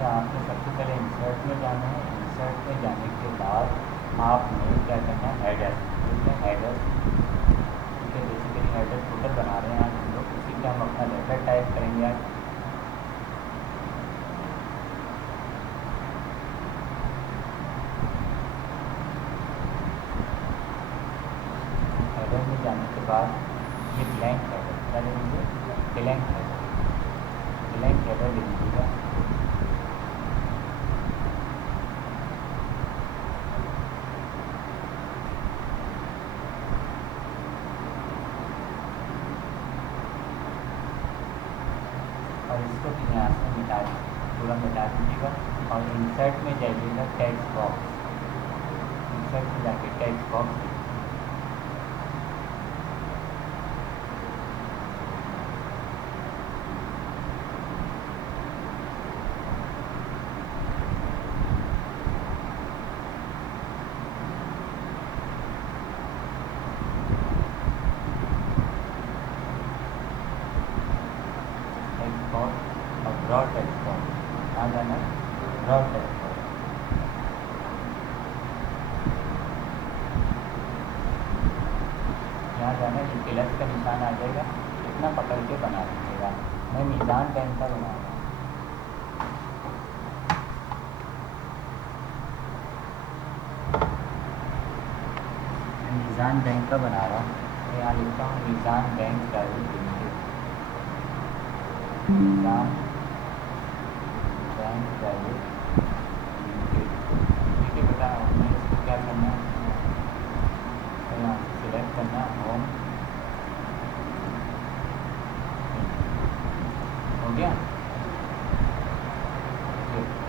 अच्छा, आपने सबसे पहले इंसर्ट में जाना है। इंसर्ट में जाने के बाद आपने क्या करना है, हेडर, ठीक है, हेडर, ठीक है, बेसिकली हेडर फुटर बना रहे हैं आज हम लोग। उसी पे हम अपना लेटर टाइप करेंगे आज। हेडर में जाने के बाद ये ब्लैंक हेडर, क्या लिखेंगे, ब्लैंक हेडर, ब्लैंक हेडर लिख दीजिएगा। और इसको भी यहाँ से पूरा मिटा दीजिएगा। और इंसर्ट में जाइएगा, टेक्स्ट बॉक्स, इंसर्ट में जाके टेक्स्ट बॉक्स, और ड्रॉ टेक्स्ट बॉक्स, कहाँ जाना है, ड्रॉ टेक्स्ट बॉक्स। यहाँ जाना है, ये प्लस का निशान आ जाएगा, इतना पकड़ के बना दीजिएगा। मैं मीज़ान बैंक का बना रहा हूँ। मीज़ान बैंक का बना रहा हूँ, तो यहाँ लिखता हूँ Meezan bank private limited, Meezan bank private limited, ठीक है बेटा। हमें इसको क्या करना है, तो यहाँ से सिलेक्ट करना होम, हो गया,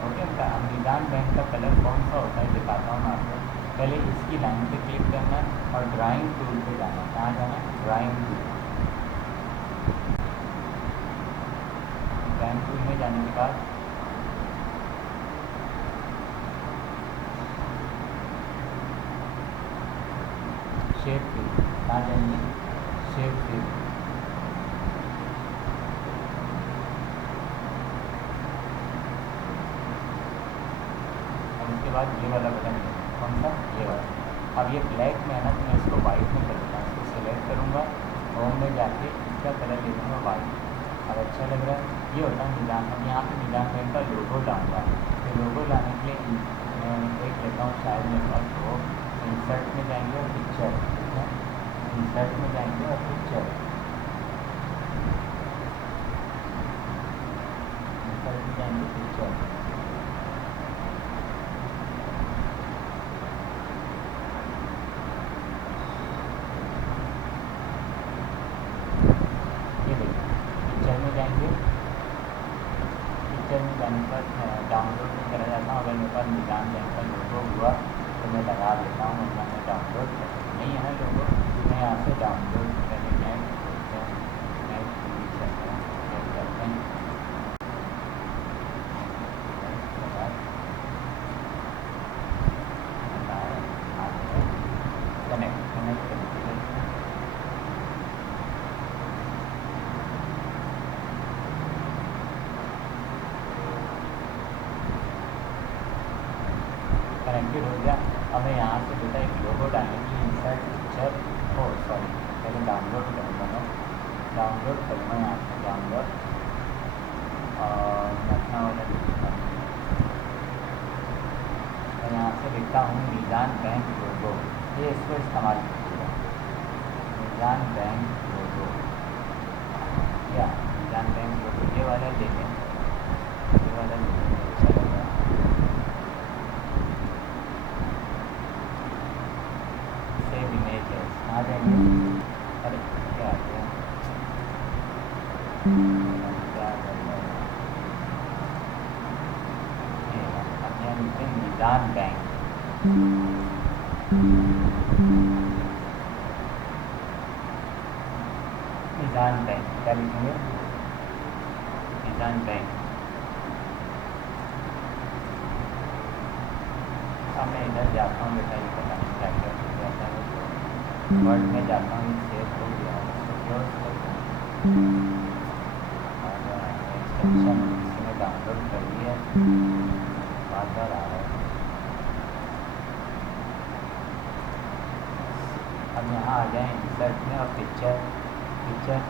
हो गया बेटा। अब मीज़ान बैंक का कलर कौन सा होता है दिखाता हूँ मैं आपको। पहले इसकी लाइन पे क्लिक करना है और ड्राइंग टूल पे जाना है। कहाँ जाना है, ड्राइंग टूल, ड्राइंग टूल में जाने के बाद शेप टूल, कहाँ जाएंगे, शेप टूल, और उसके बाद ये वाला बटन है, कौन सा, ये वाला। अब ये ब्लैक में है ना, तो मैं इसको वाइट में कर दूँगा। इसको सेलेक्ट करूँगा, होम में जाके इसका कलर ले लूँगा वाइट। अब अच्छा लग रहा है, ये होता है मीज़ान। अब यहाँ पे मीज़ान बैंक का लोगो लाऊंगा, तो लोगो लाने के लिए मैं देख लेता हूँ, शायद मेरे पास हो। इंसर्ट में जाएंगे और पिक्चर, ठीक है, इंसर्ट में जाएंगे और पिक्चर, इंसर्ट में जाएंगे पिक्चर, ये देखिए पिक्चर में जाएंगे। पिक्चर में जाने पर डाउनलोड में करा जाता हूँ। अगर मेरे पास मीज़ान बैंक का लोगो हुआ तो मैं लगा देता हूँ, वरना मैं डाउनलोड कर, नहीं है ना लोगो, मैं यहाँ से डाउनलोड करने नेट करते हैं, नेट करते हैं, कनेक्ट कनेक्ट कनेक्ट कनेक्टेड हो गया। अब मैं यहाँ से बेटा एक लोगो डालने के लिए इंसर्ट पिक्चर, ओ सॉरी, पहले डाउनलोड करूँगा, मैं डाउनलोड करूँगा यहाँ से डाउनलोड, और मैं अपना वाला लिखूँगा, मैं यहाँ से लिखता हूँ मीज़ान बैंक लोगो, ये इसको इस्तेमाल कीजिएगा, मीज़ान बैंक लोगो, या मीज़ान बैंक लोगो, ये वाला ले लें, ये वाला ले लें, अच्छा लग रहा है। सेव इमेज है, आ जाएंगे, अरे क्या आ गया, क्या कर रहा है, अब यहाँ लिखते हैं मीज़ान बैंक, मीज़ान बैंक, क्या लिखेंगे, मीज़ान बैंक। अब मैं इधर जाता हूँ बेटा, ये पता नहीं क्या क्या हो जाता है, तो वर्ड में जाता हूँ, सेव हो गया, इसको क्लोज करता हूँ, और एक्सटेंशन इसमें डाउन डाउनलोड कर लिया, बार बार आ रहा है। अब यहाँ आ जाए इंसर्ट में और पिक्चर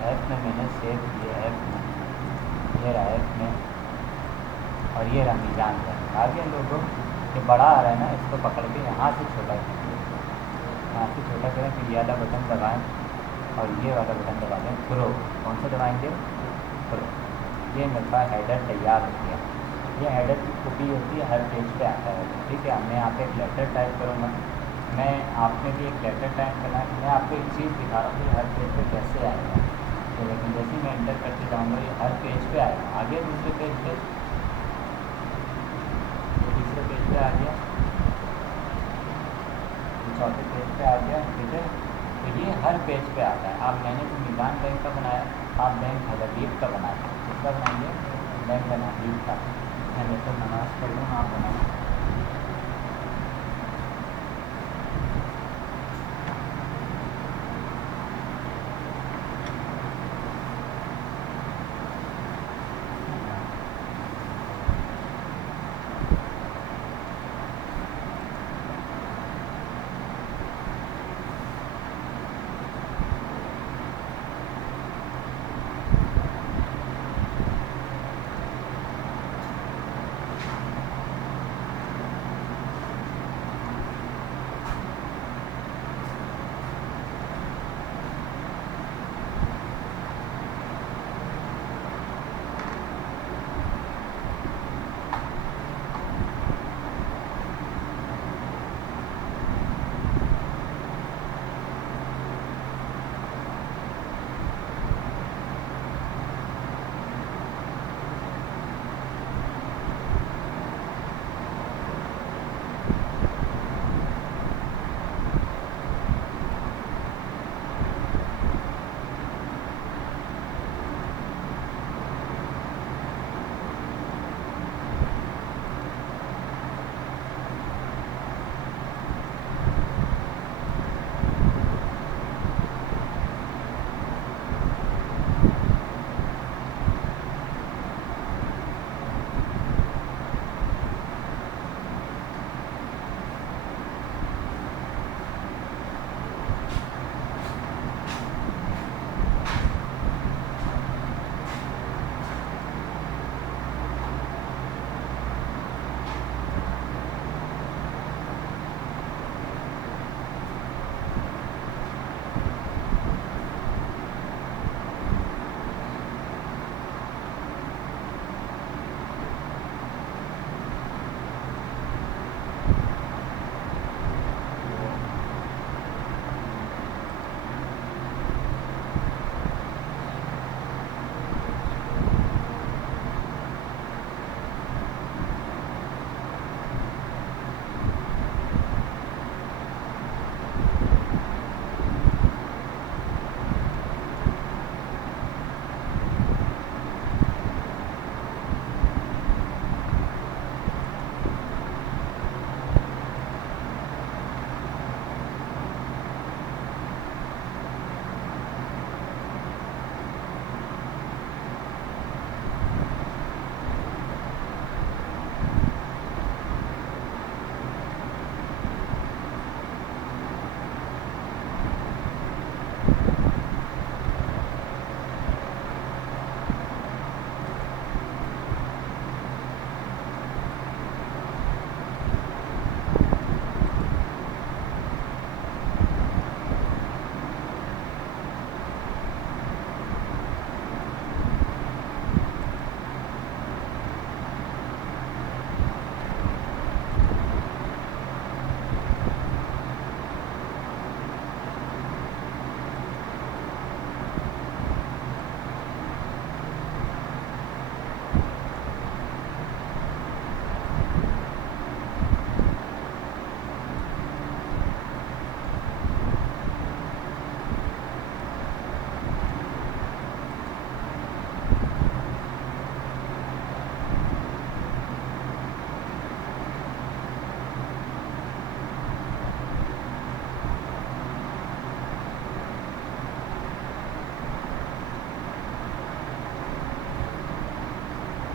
ऐप में मैंने सेव किया, ऐप में ये रहा, ऐप में, और ये रहा मीज़ान का। आगे लोगों ये बड़ा आ रहा है ना, इसको पकड़ के यहाँ से छोटा कीजिए, यहाँ से छोटा करें, फिर ये वाला बटन दबाएँ और ये वाला बटन दबा दें, थ्रो। कौन सा दबाएंगे? थ्रो। ये मेरा हेडर तैयार हो गया। ये हेडर की कॉपी होती है, हर पेज पे आता है, ठीक है। मैं यहाँ पे एक लेटर टाइप करूँगा, मैं आपने भी एक लेटर टाइप करना है। मैं आपको एक चीज़ दिखा रहा हूँ कि हर पेज पे कैसे आएगा। तो लेकिन जैसे ही मैं एंटर करते जाऊँगा ये हर पेज पे आएगा। आगे दूसरे पेज पे, तीसरे पेज पे आ गया, चौथे पेज पे आ गया, ठीक है। तो ये हर पेज पे आता है। अब मैंने तो मीज़ान बैंक का बनाया, आप बैंक हदीब का बनाए, किसका बनाएंगे? बैंक हदीब का। मैं तो नमाज़ पढ़ लूँ, आप बनाएँ।